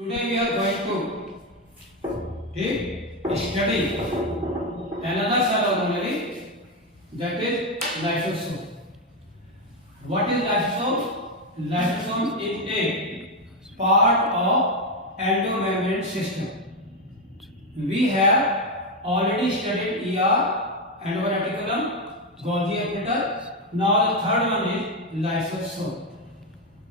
Today we are going to study another cell organelle that is lysosome. What is lysosome? Lysosome is a part of endomembrane system. We have already studied ER, endover reticulum, Golgi apparatus. Now the third one is lysosome.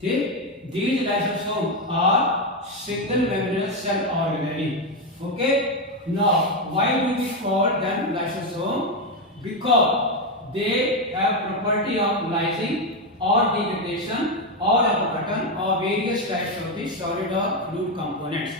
These lysosomes are single membranous cell organelle. Okay. Now, why do we call them lysosome? Because they have property of lysing or degradation or uppercutting of various types of the solid or fluid components.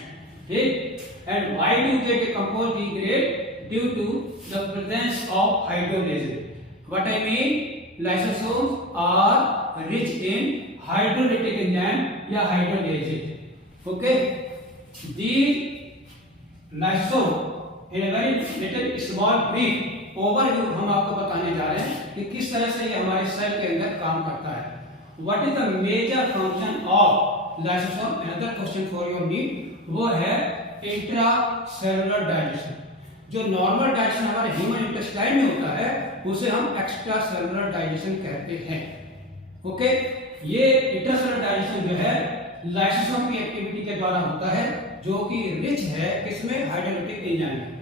Okay. And why do they decompose, degrade? Due to the presence of hydrolysis. What I mean, lysosomes are rich in hydrolytic enzyme या hydrolase. Okay, these lysosome in a very little small brief overview हम आपको बताने जा रहे हैं कि किस तरह से ये हमारे सेल के अंदर काम करता है. What is the major function of lysosome? Another question for your need वो है इंट्रासेलुलर डाइजेशन. जो नॉर्मल डाइजेशन हमारे ह्यूमन इंटेस्टाइन में होता है उसे हम एक्स्ट्रा सेलुलर डाइजेशन कहते हैं. ओके, ये इंट्रासेलुलर डाइजेशन जो है लाइसोसोम की एक्टिविटी के द्वारा होता है जो कि रिच है किसमें, हाइड्रोलाइटिक एंजाइम में.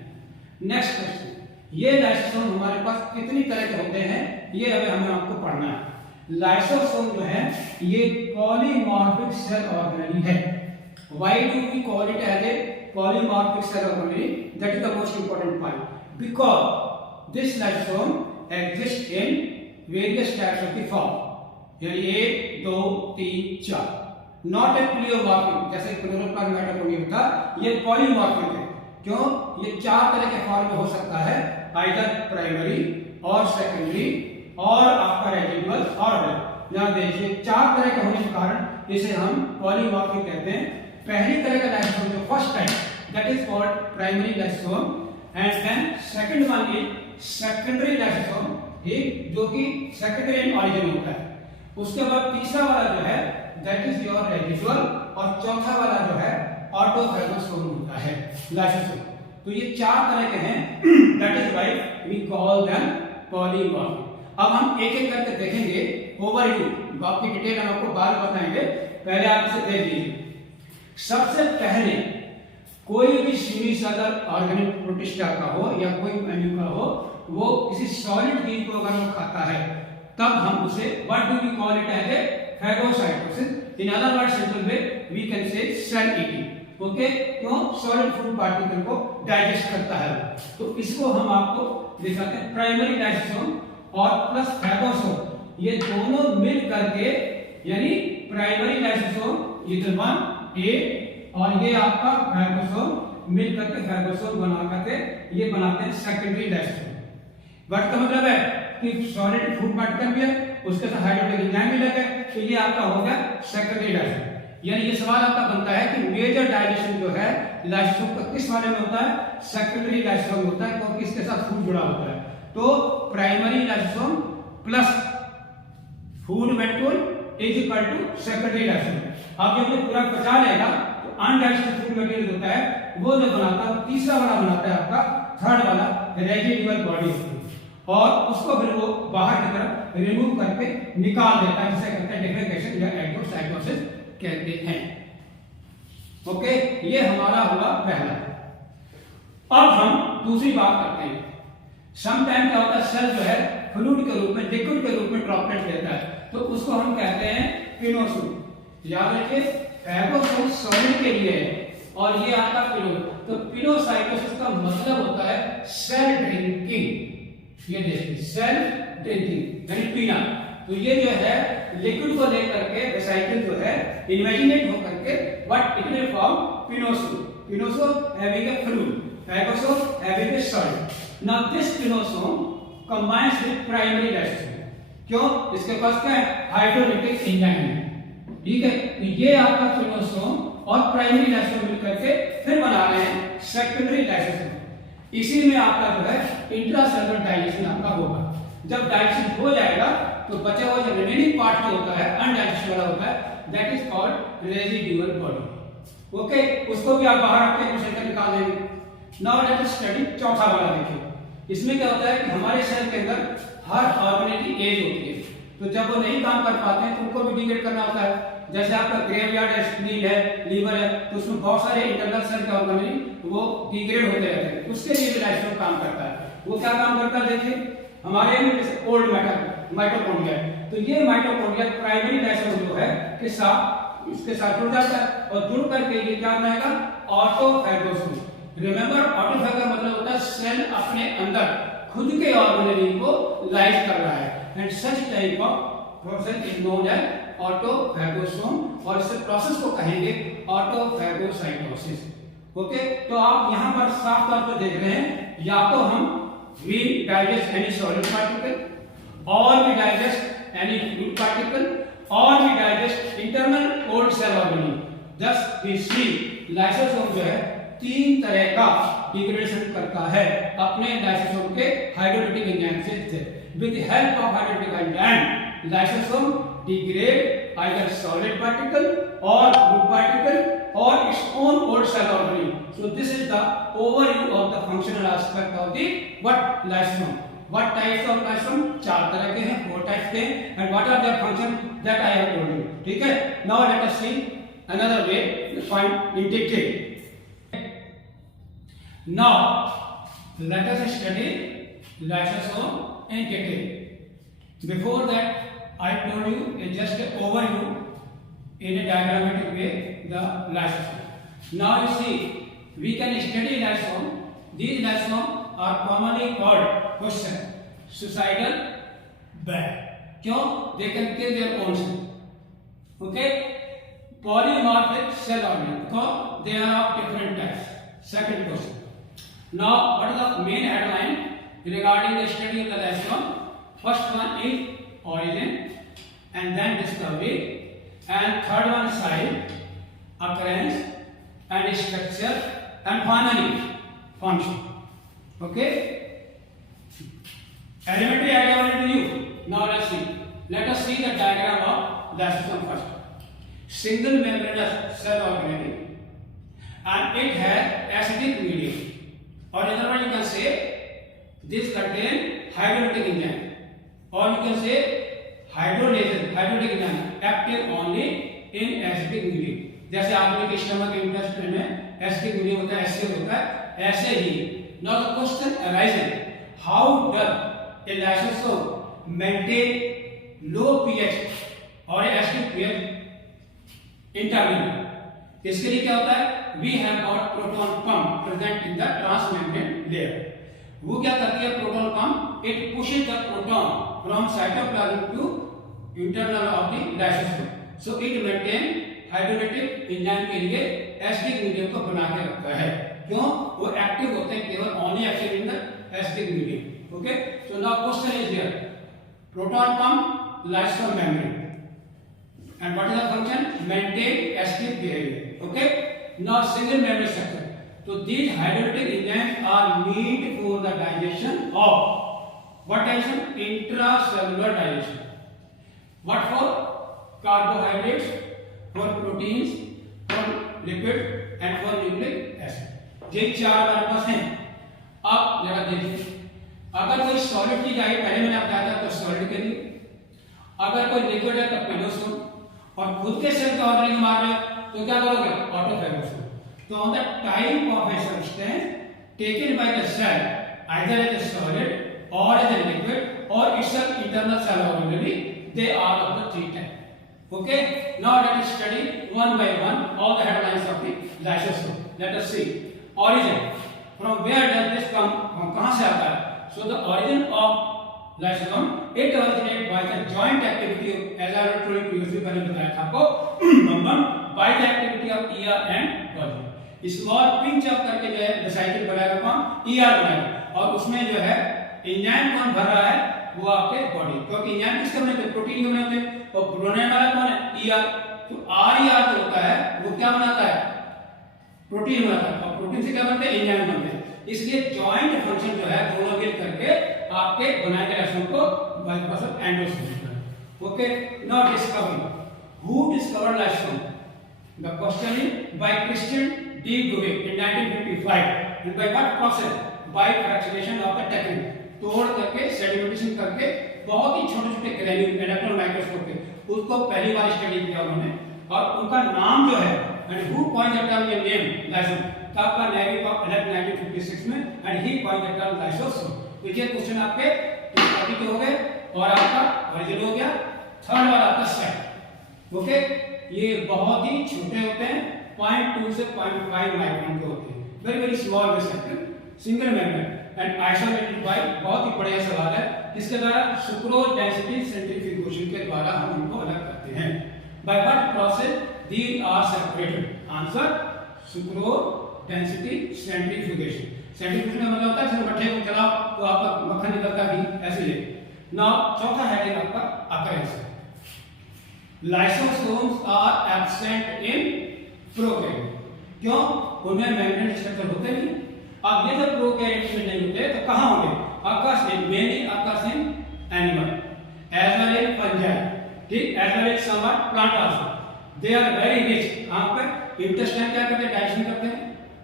नेक्स्ट क्वेश्चन, ये लाइसोसोम हमारे पास कितनी तरह के होते हैं ये अभी हमें आपको पढ़ना है. लाइसोसोम जो है ये पॉलीमॉर्फिक सेल ऑर्गेनेल है. Why do we call it as a polymorphic cell organelle? That is the most important point, because this lysosome exists in various types of the form, यानी 1 2 3 4. नॉट ए प्लियोमॉर्फिक जैसे chloroplast mitochondria था, ये polymorphic है. क्यों? ये 4 तरह के form में हो सकता है, आइदर प्राइमरी और सेकेंडरी और आपका रेजिडुअल और यहाँ देखिए 4 तरह के होने के कारण इसे हम पॉलीमॉर्फिक कहते हैं. पहली तरह का लाइसोसोम जो first type that is called primary lysosome and then second one is secondary lysosome, ठीक, जो कि सेकेंडरी इन ऑरिजिन होता है. उसके बाद तीसरा वाला जो है दैट इज योर रेजिडुअल और चौथा वाला जो है ऑटोफैगोसोम होता है लाइसोसोम. तो ये 4 तरह के हैं, that is why we call them polymorphic. अब हम एक एक करके देखेंगे ओवरव्यू, बाकी डिटेल हम आपको बाद में बताएंगे, पहले आप इसे देख लीजिए. सबसे पहले कोई भी यूनिसेलुलर ऑर्गेनिक प्रोटिस्टा का हो या कोई एनिमल का हो, वो किसी सॉलिड चीज को अगर वो खाता है तब हम उसे what do we call it as a phagocytosis. In other word simple way we can say cell eating. Okay, तो सॉलिड फूड पार्टिकल को डाइजेस्ट करता है. तो इसको हम आपको दिखाते हैं. प्राइमरी लाइसोसोम और प्लस फैगोसोम ये दोनों मिल करके यानी प्राइमरी लाइसोसोम इधर 1 ए और ये आपका फैगोसोम मिल करके फैगोसोम बना करके ये बनाते हैं सेकेंडरी लाइसोसोम. वर्ड का मतलब है कि सॉलिड फूड पार्टिकल भी है, उसके साथ हाइड्रोजन एंजाइम भी लगे, तो ये आपका हो गया सेकेंडरी लाइसोसोम. यानी ये सवाल आपका बनता है कि मेजर डाइजेशन जो है लाइसोसोम का किस वाले में होता है, सेकेंडरी लाइसोसोम होता है, क्योंकि इसके साथ फूड जुड़ा होता है. तो primary lysosome plus food material is equal to secondary lysosome. अब जब ये पूरा पचा लेगा तो अनडाइजेस्टेड फूड मटेरियल होता है वो जो बनाता है, तीसरा वाला बनाता है आपका थर्ड वाला रेजिडुअल बॉडी, और उसको फिर वो बाहर की तरफ रिमूव करके निकाल देता है, जिसे कहते हैं डिफेकेशन या एंडोसाइटोसिस कहते हैं. ओके, ये हमारा हुआ पहला. अब हम दूसरी बात करते हैं. सम टाइम क्या होता है, सेल जो है फ्लूइड के रूप में, लिक्विड के रूप में ड्रॉपलेट देता है, तो उसको हम कहते हैं पिनोसोम. याद रखिए फैगोसोम सॉलिड के लिए है और ये आपका पिनो. तो पिनोसाइटोसिस का मतलब होता है सेल ड्रिंकिंग. ये देखिए सेल ड्रिंकिंग यानी पीना. तो ये जो है लिक्विड को लेकर के रिसाइकिल जो है इन्वेजिनेट हो करके what it will form pinosome. Pinosome having a fluid, phagosome having a solid. Now this pinosome combines with primary lysosome. क्यों? इसके पास क्या है, हाइड्रोलाइटिक एंजाइम है. ठीक है, तो ये आपका पिनोसोम और प्राइमरी लाइसोसोम मिलकर के फिर बना रहे हैं सेकेंडरी लाइसोसोम. इसी में आपका जो है इंट्रासेलुलर डाइजेशन आपका होगा. जब डाइजेशन हो जाएगा तो बचा हुआ जो रिमेनिंग पार्ट जो होता है अनडाइजेस्टेड वाला होता है, that is called residual body. Okay, उसको भी आप बाहर रख के क्वेश्चन का निकाल देंगे। नाउ लेट अस स्टडी चौथा वाला देखिए। इसमें क्या होता है कि हमारे सेल के अंदर हर ऑर्गेनेल की एज होती है, तो जब वो नहीं काम कर पाते हैं तो उनको भी डिग्रेड करना होता है। जैसे आपका ग्रेवयार्ड है, स्प्लीन है, लीवर है, तो उसमें बहुत सारे इंटरनल सेल के ऑर्गेनेल वो डिग्रेड होते रहते हैं, उसके लिए भी लाइसोसोम काम करता है। वो क्या काम करता है देखिए, हमारे में जैसे ओल्ड माइटोकॉन्ड्रिया है, तो ये माइटोकॉन्ड्रिया प्राइमरी लाइसोसोम जो है के साथ इसके साथ जुड़ जाता है और जुड़ करके ये क्या बनाएगा, ऑटोफैगोस। रिमेंबर, ऑटोफैगस मतलब होता है सेल अपने अंदर खुद के ऑर्गेनेल को लाइज कर रहा है, and such type of process is known as autophagosome, और इस प्रोसेस को कहेंगे ऑटोफैगोसाइटोसिस। ओके, तो आप यहां पर साफ तौर पर देख रहे हैं, या तो हम we digest any solid particle, or we digest any fluid particle, or we digest internal old cell organelle. Thus we see lysosome जो है तीन तरह का डिग्रेडेशन करता है अपने लाइसोसोम के हाइड्रोलिटिक एंजाइम से। With help of hydrolytic enzyme lysosome degrade either solid particle or fluid particle or its own old cell organelle. So this is the overview of the functional aspect of the what lysosome. What types of lysosome? चार तरह के हैं, 4 types के हैं, and what are their function that I have told you. ठीक है? Now let us see another way to find in detail. Now let us study lysosome in detail. Before that, I told you just an overview in a diagrammatic way the lysosome. Now you see, we can study lysosome. These lysosomes are commonly called question suicidal bad. क्यों? They can kill their own cell. Okay? Polymorphic cell organelle. So they are of different types. Second question. Now what is the main headline regarding the study of the lysosome? First one is origin, and then discovery, and third one size, occurrence, and structure, and finally function. Okay? Elementary idea already to you. Now let's see. Let us see the diagram of lysosome first. Single membranous cell organelle, and it has acidic medium. Or in other words, you can say this contains hydrolytic enzyme, or you can say hydrolytic enzyme active only in acidic medium. जैसे आपने के stomach intestine में acidic medium होता है, acid होता है, ऐसे ही now the question arises, how does a lysosome maintain low pH और एसिडिक पीएच इंटरमीडिएट? इसके लिए क्या होता है, we have got proton pump present in the transmembrane layer. वो क्या करती है proton pump, it pushes the proton from cytoplasm to internal of the lysosome. So it maintain hydrolytic enzyme के लिए एसिडिक मीडियम को बना के रखता है. क्यों? वो एक्टिव होते हैं केवल only active in the acidic medium. Okay, so now question is here, proton pump, lysosome membrane, and what is the function? Maintain acidic behavior. Okay, now single membrane structure. So these hydrolytic enzymes are needed for the digestion of what digestion? Intracellular digestion. What for? Carbohydrates, for proteins, for lipids, and for nucleic acid. ये चार हमारे पास हैं. अब जरा देखिए, अगर कोई solid की जाए, पहले मैंने आपको बताया था तो सॉलिड के लिए, अगर कोई लिक्विड है तो पेडोसोम, और खुद के सेल का ऑर्गेनिल मार रहे तो क्या करोगे? ऑटोफैगोसोम. तो on the type of a substance taken by the cell either as a solid or as a liquid or its internal cell organelle, they are of the three type. Okay, now let us study one by one all the headlines of the lysosome. Let us see origin. From where does this come? from कहां से आता है? So the origin of lysosome, it originates by the joint activity of, as I told you previously, पहले बताया था आपको, by the activity of ER and Golgi. Small pinch up करके जो है रिसाइकिल बनाएगा कौन? ER बनाएगा, और उसमें जो है एंजाइम कौन भर रहा है? वो आपके बॉडी, क्योंकि एंजाइम किसके बनाते हैं? प्रोटीन के बनाते हैं, और बनाने वाला कौन है? ER. तो RER जो होता है वो क्या बनाता है? प्रोटीन बनाता है, और प्रोटीन से क्या बनते हैं? एंजाइम बनते हैं. इसलिए जॉइंट फंक्शन जो है दोनों मिल करके आपके बनाए गए रसायन को bypass of endosome. Okay, now discovery. Who discovered lysosome? The question is by Christian D. Grubbe in 1955 and by what process? By fractionation of the technique. तोड़ करके सेडिमेंटेशन करके बहुत ही छोटे-छोटे ग्रेन्यूल इलेक्ट्रॉन माइक्रोस्कोप पे उसको पहली बार स्टडी किया उन्होंने और उनका नाम जो है and who coined the term name lysosome तब का नेवी ऑफ 1956 में and he coined the term lysosome। तो ये क्वेश्चन आपके इस टॉपिक के हो गए और आपका ओरिजिन हो गया। थर्ड वाला आपका सेट। ओके, ये बहुत ही छोटे होते हैं 0.2 से 0.5 माइक्रोन के होते हैं, very very small vessel single magnet and isolated by. बहुत ही बढ़िया सवाल है, किसके द्वारा? सुक्रोज डेंसिटी सेंट्रीफ्यूगेशन के द्वारा हम इनको अलग करते हैं। By what process these are separated? Answer sucrose density centrifugation. Centrifugation का मतलब होता है जब मट्ठे को चलाओ तो आपका मक्खन निकलता है ऐसे ही। नाउ चौथा हेडिंग आपका occurrence. Lysosomes are absent in prokaryote. क्यों? उनमें मेम्ब्रेन स्ट्रक्चर होते नहीं। अब ये जब प्रोकैरियोट में नहीं होते तो कहां होंगे? Occurs in many occurs in animal as well as fungi, ठीक, as well as some plant also. They are very rich. कहां पर? इंटेस्टाइन क्या करते हैं? डाइजेशन करते हैं,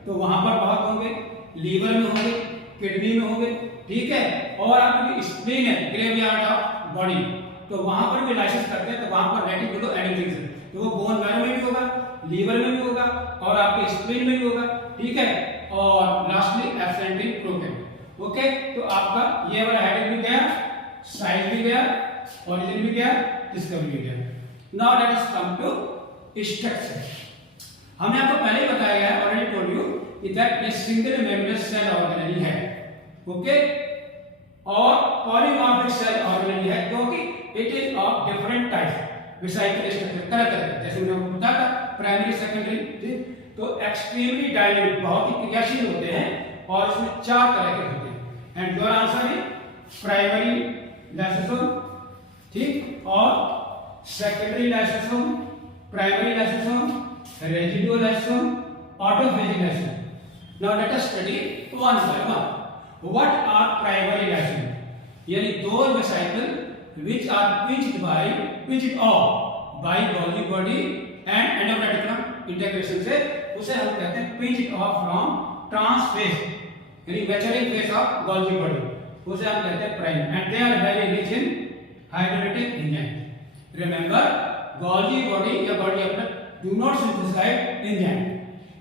तो वहां पर बहुत होंगे, लीवर में होंगे, किडनी में होंगे, ठीक है। और आपकी स्प्लीन है, ग्रेवयार्ड ऑफ बॉडी, तो वहां पर भी लाइसिस करते हैं, तो वहां पर रेटिकुलो एडिटिंग है, तो वो बोन मैरो में भी होगा, लीवर में भी होगा और आपके स्प्लीन में भी होगा, ठीक है। और lastly absent in prokaryote. Okay, तो आपका ये वाला हेडिंग भी गया, साइज भी गया, ओरिजिन भी गया, डिस्कवरी भी गया। Now let us come to structure. हमने आपको पहले ही बताया है, ऑलरेडी टोल्ड यू दैट ये सिंगल मेम्ब्रेन सेल ऑर्गेनेली है, ओके, और पॉलीमॉर्फिक सेल ऑर्गेनेली है क्योंकि it is of different type recycle structure तरह-तरह, जैसे मैंने आपको बताया था प्राइमरी सेकेंडरी, तो एक्सट्रीमली डाइल्यूट बहुत ही क्रियाशील होते हैं और इसमें 4 तरह के होते हैं। And your answer is primary lysosome, ठीक, और secondary lysosome, primary lysosome, residual lysosome, autophagic lysosome. Now let us study one by one. What are primary lysosomes? यानी those vesicles which are pinched off by Golgi body and endoplasmic integration से उसे हम कहते हैं pinched off from transphase यानी maturing phase of Golgi body, उसे हम कहते हैं prime and they are very rich in hydrolytic enzyme. Remember Golgi body या body अपना do not synthesize enzyme.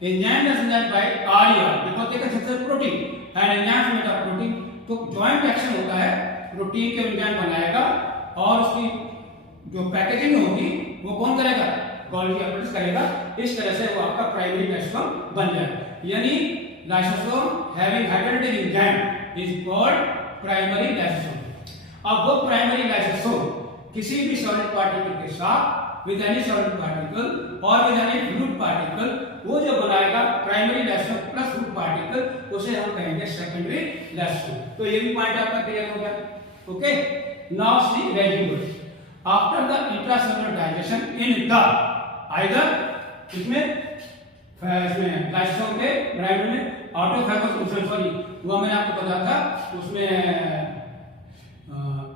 Enzyme is synthesized by RER because they can synthesize protein and enzyme made of protein. तो joint action होता है, protein के enzyme बनाएगा और उसकी जो पैकेजिंग होगी वो कौन करेगा? गोल्गी apparatus करेगा। इस तरह से वो आपका प्राइमरी लाइसोसोम बन जाएगा। यानी lysosome having hydrolytic enzyme is called primary lysosome. अब वो प्राइमरी लाइसोसोम किसी भी सॉलिड पार्टिकल के साथ with any solid particle or with any fluid particle वो जो बनाएगा primary lysosome plus fluid particle उसे हम कहेंगे सेकेंडरी लाइसोसोम। तो ये भी पॉइंट आपका क्लियर हो गया। Okay, now see residual. After the intracellular digestion in the either इसमें लाइसोसोम के प्राइमरी में ऑटोफैगस, सॉरी वो मैंने आपको बताया था उसमें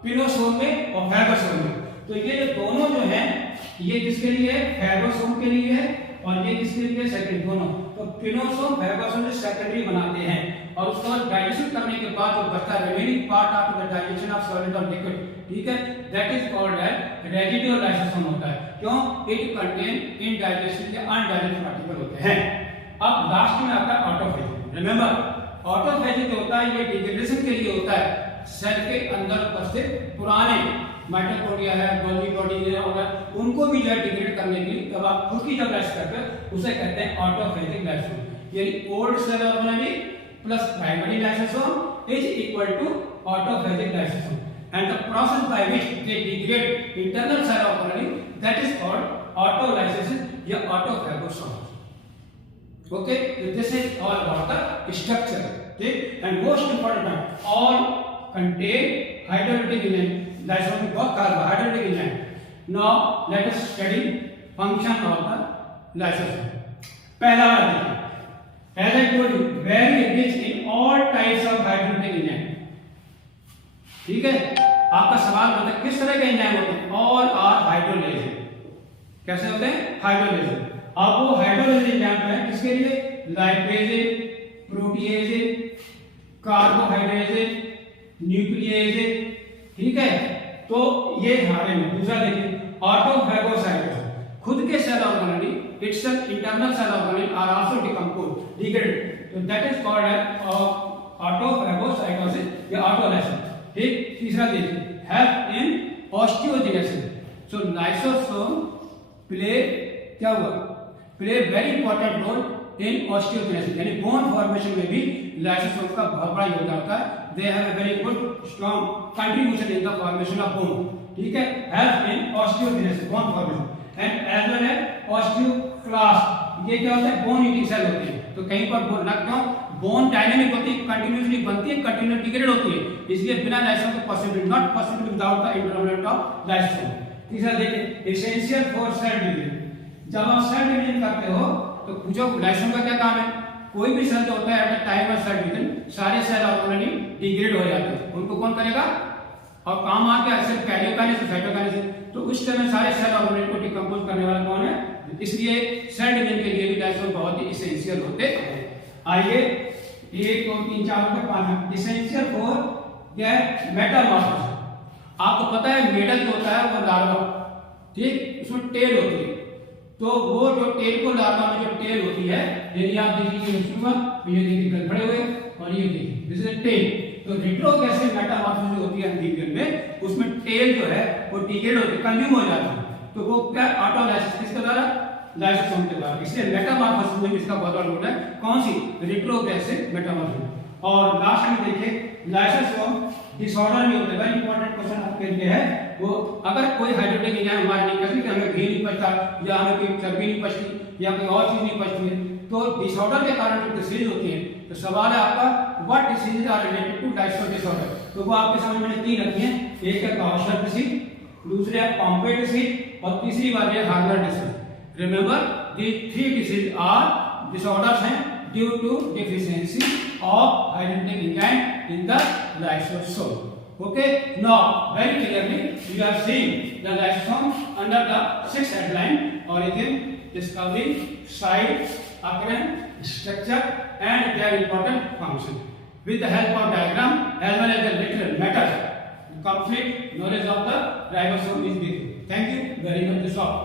पिनोसोम में और फैगोसोम में। तो ये जो दोनों जो हैं ये किसके लिए है? फैगोसोम के लिए है और ये किसके लिए? सेकेंडरी दोनों। तो पिनोसोम फैगोसोम से सेकेंडरी बनाते हैं और उसका डाइजेशन करने के बाद जो बचता है remaining part of the digestion of solid और लिक्विड, ठीक है, that is called as residual lysosome होता है। क्यों? इट कंटेन इनडाइजेस्टेड या अनडाइजेस्टेड पार्टिकल होते हैं। अब लास्ट में आता है ऑटोफेजिक। रिमेंबर ऑटोफेजिक जो होता है ये डिग्रेडेशन के लिए होता है, सेल के अंदर उपस्थित पुराने माइटोकॉन्ड्रिया है, गोल्गी बॉडी है और उनको भी जो डिग्रेड करने के लिए तब आप खुद की जब लाइस करते हैं उसे कहते हैं ऑटोफेजिक लाइसोसोम। यानी old cell organelle plus primary lysosome is equal to autophagic lysosome and the process by which they degrade internal cell organelle that is called autolysis या autophagosome. Okay, this is all about the structure, ठीक, and most important all contain hydrolytic enzyme. Lysosome बहुत carbohydratic enzyme. Now let us study function of the lysosome. पहला वाला देखिए, as I told you very rich in all types of hydrolytic enzyme, ठीक है। आपका सवाल बनता है किस तरह के एंजाइम होते हैं? All are hydrolysed. कैसे होते हैं? हाइड्रोलाइज्ड। अब वो हाइड्रोलाइज एंजाइम है किसके लिए? लाइपेज, प्रोटीएज, कार्बोहाइड्रेज, न्यूक्लिएज, ठीक है। तो ये हमारे में दूसरा देखिए ऑटोफैगोसाइटोसिस, खुद के cell organelle itself internal cell organelle are also decomposed, degraded, so that is called as autophagocytosis या autolysis, ठीक। तीसरा देखिए help in osteogenesis, so lysosome play क्या हुआ? play very important role in osteogenesis, यानी bone formation में भी lysosome का बहुत बड़ा योगदान होता है। they have a very good strong contribution in the formation of bone, ठीक है। help in osteogenesis, bone formation, and as well as osteoclast, ये क्या होता है? बोन ईटिंग सेल होते हैं। तो कहीं पर बोन लगता हूं बोन डायनामिक होती है, कंटिन्यूअसली बनती है, कंटिन्यूअसली डिग्रेड होती है, इसलिए बिना लाइसोसोम के possible not possible without the intermediate of lysosome. तीसरा देखिए एसेंशियल फॉर सेल डिवीजन, जब आप सेल डिवीजन करते हो तो पूछो लाइसोसोम का क्या काम है? कोई भी सेल जो होता है at the time of cell division सारे सेल ऑर्गेनेली डिग्रेड हो जाते हैं, उनको कौन करेगा? और काम आ गया सेल कैरियोकाइनेसिस, साइटोकाइनेसिस, तो उस समय सारे सेल ऑर्गेनेल को डिकम्पोज करने वाला कौन है? इसलिए सेल डिवीजन के लिए भी लाइसोसोम बहुत ही एसेंशियल होते हैं। आइए 1 2 3 4 5 5 एसेंशियल फॉर क्या है? मेटामॉर्फोसिस। आपको पता है मेडल जो होता है वो लार्वा, ठीक, उसमें टेल होती है, तो वो जो टेल को लार्वा में जो टेल होती है, यदि आप देखिए ये देखिए खड़े हुए और ये देखिए दिस इज टेल, तो रिट्रोग्रेसिव मेटामॉर्फोसिस जो होती है एम्फीबियन में, उसमें टेल जो है वो डिग्रेड होती है, कंज्यूम हो जाती है, तो वो क्या ऑटोलाइसिस किसके द्वारा? लाइसोसोम के द्वारा। इसलिए मेटामॉर्फोसिस में इसका बहुत बड़ा रोल है। कौन सी? Retrogressive metamorphosis. और लास्ट में देखिए लाइसोसोम डिसऑर्डर में होते हैं, वेरी इंपॉर्टेंट क्वेश्चन आपके लिए है वो, अगर कोई हाइड्रोलिक एंजाइम हमारे नहीं करती कि हमें घी नहीं पचता या हमें कोई चर्बी नहीं पचती या कोई और चीज नहीं पचती है, तो डिसऑर्डर के कारण जो डिसीज होती है, तो सवाल है आपका what diseases are related to lysosome disorder, तो वो आपके सामने मैंने 3 रखी हैं, एक है काउशर डिसीज, दूसरे है पॉम्पे डिसीज और तीसरी वाली है Horner disease. Remember the 3 disease are disorders हैं due to deficiency of hydraulic enzyme in the lysosome. Okay, now very clearly you have seen the lysosome under the 6th headline: origin, discovery, site, occurrence, structure, and their important function. With the help of diagram as well as the literal matter, complete knowledge of the ribosome is given. Thank you very much. This all.